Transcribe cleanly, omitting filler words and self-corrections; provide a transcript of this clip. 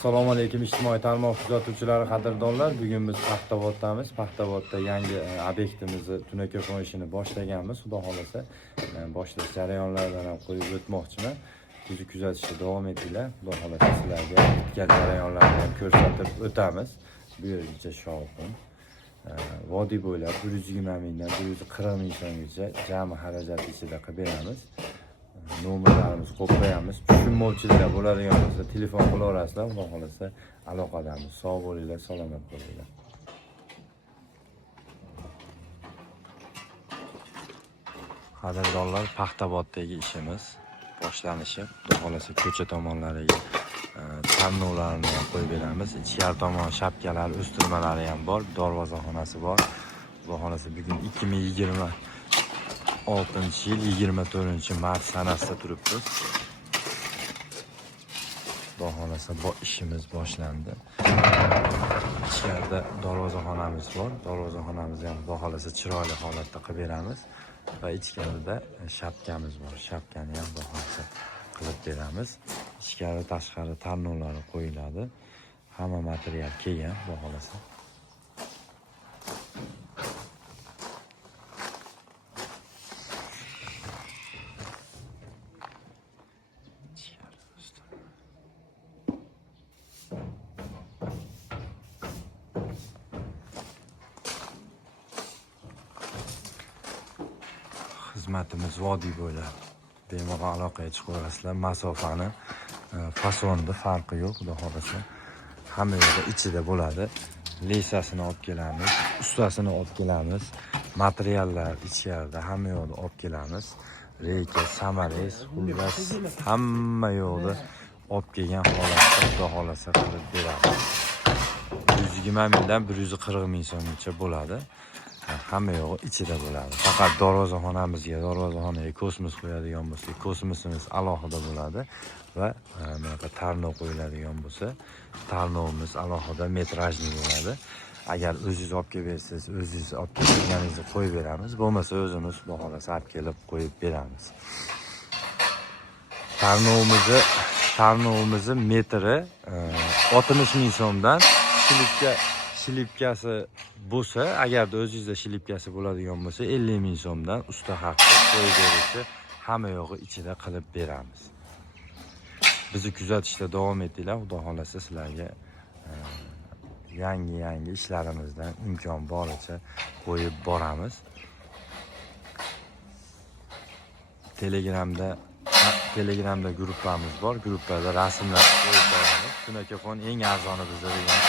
Assalomu alaykum ijtimoiy tarmoq kuzatuvchilari, qadrdonlar. Bugun biz Paxtaboddamiz. Paxtabodda yangi obyektimizni tunaka qo'yishini boshlaganmiz. Xudo xolasa boshlash jarayonlaridan ham qo'yib o'tmoqchiman. Bizni kuzatishda davom etinglar. Xudo xolasa sizlarga bitgan jarayonlarni ham ko'rsatib o'tamiz. Bu yergacha shovqin. Vodiy bo'ylab 120 mingdan 140 ming so'mgacha jami xarajat ichida qilib beramiz. Nomerlarimiz qo'yamiz. Tushunmovchilar bo'ladigan bo'lsa telefon qilaverasizlar, xudo xolasa aloqadamiz. Sog' bo'linglar, salomat bo'linglar. Qadrdonlar, Paxtaboddagi ishimiz boshlanishi. Xudo xolasa ko'cha tomonlariga tarnovlarni ham qo'yib beramiz. Ichkari tomon shapkalar, o'stirmalari ham bor, darvozaxonasi bor. Xudo xolasa bugun 2026-yil 24-mart sanasida turibmiz. Xudo xolasa ishimiz boshlandi. Ichkarida darvozaxonamiz bor. Darvozaxonamizni ham xudo xolasa chiroyli holatda qilib beramiz. Va ichkarida shapkamiz bor. Shapkani ham xudo xolasa qilib beramiz. Ichkari tashqari tarnovlari qo'yiladi. Hamma material kelgan, xudo xolasa. Xizmatimiz vodiy bo'ylab. Bemalol aloqaga chiqaverasizlar. Masofani, fasonda farqi yo'q, xudo xolasa. Hamma yo'g'i ichida bo'ladi. Lesasini olib kelamiz, ustasini olib kelamiz. Materiallar ichkarida hamma yo'g'ini olib kelamiz. Reyka, samarez, xullas hamma yo'g'ini olib kelgan holatda xudo xolasa qilib beramiz. 120 mingdan 140 ming so'mgacha bo'ladi. Hamma yo'g'i ichida bo'ladi. Faqat darvozaxonaga kosmos qo'yadigan bo'lsa, kosmosimiz alohida bo'ladi va bunaqa tarnov qo'yiladigan bo'lsa, tarnovimiz alohida metrajli bo'ladi. Agar o'zingiz olib kelib bersangiz, o'zingiz olib kelganingizni qo'yib beramiz. Bo'lmasa o'zimiz xudo xolasa olib kelib qo'yib beramiz. Tarnovimizni metri 60 ming so'mdan shilipkasi bo'lsa, agarda o'zingizda shilipkasi bo'ladigan bo'lsa 50 ming so'mdan usta haqi qo'yib berishi, hamma yo'g'i ichida qilib beramiz. Bizni kuzatishda davom etinglar. Xudo xolasa sizlarga yangi ishlarimizdan imkon boricha qo'yib boramiz. Telegramda gruppamiz bor. Gruppada rasmlar qo'yib boramiz. Tunaka fon eng arzoni bizda degan